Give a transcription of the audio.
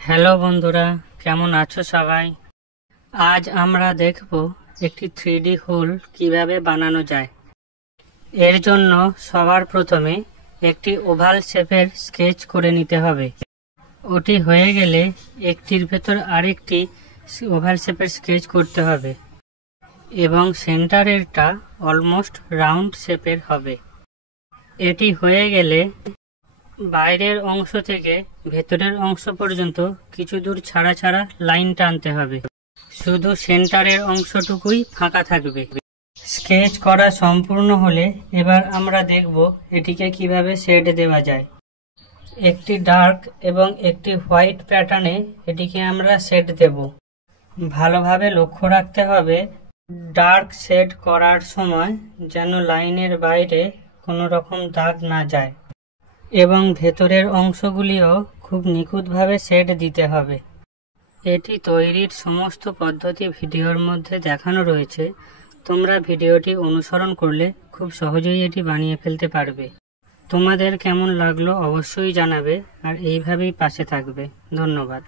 Hello বন্ধুরা, কেমন আছো সবাই? আজ আমরা দেখব একটি 3D হুল কিভাবে বানানো যায়। এর জন্য সবার প্রথমে একটি ওভাল শেপের স্কেচ করে নিতে হবে। ওটি হয়ে গেলে একটির ভেতর আরেকটি ওভাল শেপের স্কেচ করতে হবে এবং সেন্টারেরটা অলমোস্ট রাউন্ড শেপের হবে। এটি হয়ে গেলে বাইরের অংশ থেকে ভেতরের অংশ পর্যন্ত কিছু দূর ছাড়া ছাড়া লাইন টানতে হবে, শুধু সেন্টারের অংশটুকুই ফাঁকা থাকবে। স্কেচ করা সম্পূর্ণ হলে এবার আমরা দেখব এটিকে কিভাবে শেড দেওয়া যায়। একটি ডার্ক এবং একটি হোয়াইট প্যাটার্নে এটিকে আমরা শেড দেব। ভালোভাবে লক্ষ্য রাখতে হবে ডার্ক শেড করার সময় যেন লাইনের বাইরে কোনো রকম দাগ না যায় এবং ভেতরের অংশগুলিও খুব নিখুঁতভাবে শেড দিতে হবে। এটি তৈরির সমস্ত পদ্ধতি ভিডিওর মধ্যে দেখানো রয়েছে। তোমরা ভিডিওটি অনুসরণ করলে খুব সহজেই এটি বানিয়ে ফেলতে পারবে। তোমাদের কেমন লাগলো অবশ্যই জানাবে আর এইভাবেই পাশে থাকবে। ধন্যবাদ।